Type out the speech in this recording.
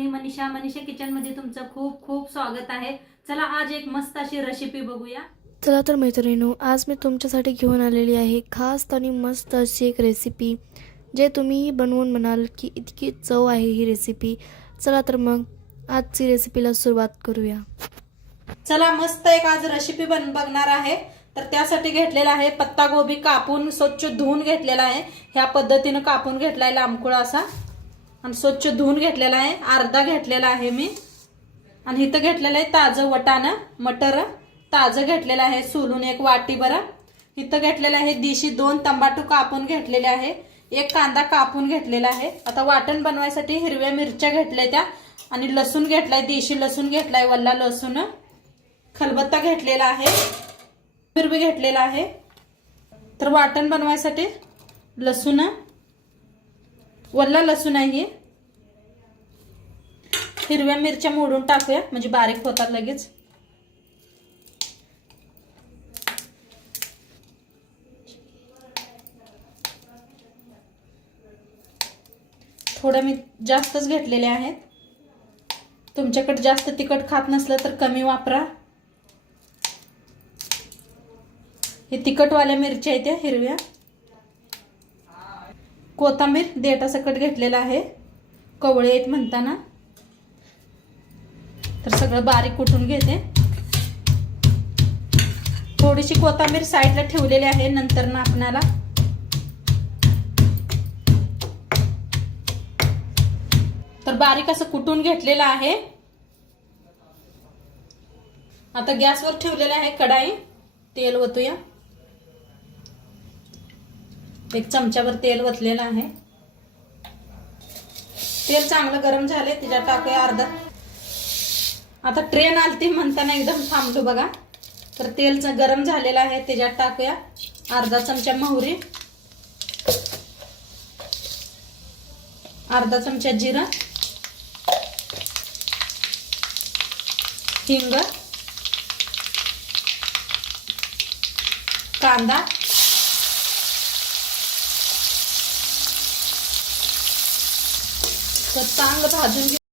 मी Manisha kitchen मध्ये तुमचं खूप खूप स्वागत आहे। चला आज एक मस्त अशी रेसिपी बघूया। चला तर मैत्रिणींनो, आज मी तुमच्यासाठी घेऊन आलेली आहे खास आणि मस्त अशी एक रेसिपी, जे तुम्ही बनवून म्हणाल की इतकी चव आहे ही रेसिपी। चला तर मग आजची रेसिपीला सुरुवात करूया। चला मस्त एक आज रेसिपी बघणार आहे। तर त्यासाठी घेतलेला आहे पत्ता गोबी, कापून स्वच्छ धुवून घेतलेला आहे। ह्या पद्धतीने कापून घेतलाय लांबकुळा असा आणि स्वच्छ धुवून घेतलेला आहे। अर्धा घेतलेला आहे मी आणि इथं घेतलेलं आहे ताजं वटाणा मटर ताजं घेतलेलं आहे सोलून एक वाटी भर। इथं घेतलेलं आहे देशी 2 टमाटो कापून घेतलेले आहे, एक कांदा कापून घेतलेला आहे। आता वाटण बनवायसाठी हिरव्या मिरच्या घेतल्या त्या आणि लसूण घेतलाय, देशी लसूण घेतलाय, वल्ला लसूण, खलबत्ता घेतलेला आहे, मिरची घेतलेला आहे। तर वाटण बनवायसाठी लसूण, वल्ला लसूण आहे, हिरव्या मिरच्या मोडून टाकूया म्हणजे बारीक होतात लगेच। थोडं मी जास्तच घेतलेले आहेत, तुमच्याकडे जास्त तिखट खात नसलं तर कमी वापरा। हे तिखटवाल्या मिरच्या आहेत हिरव्या। कोथिंबीर देठासकट घेतलेला आहे, कवळे आहेत म्हणताना। तर सगळं बारीक कुटून घेते। थोडीशी कोथिंबीर साईडला ठेवलेली आहे, नंतर ना आपणाला तर बारीक असं कुटून घेतलेलं आहे। आता गॅसवर ठेवलेले आहे कढाई, तेल ओतूया। एक चमचाभर तेल ओतलेलं आहे। तेल चांगलं गरम झाले, त्याच्यात टाकूया अर्धा। आता ट्रेन आलती म्हणताना एकदम थांबलो बघा। तर तेल गरम झालेलं आहे, त्याच्यात टाकूया अर्धा चमचा मोहरी, अर्धा चमचा जिरा, हिंग, कांदा, तर चांगलं भाजून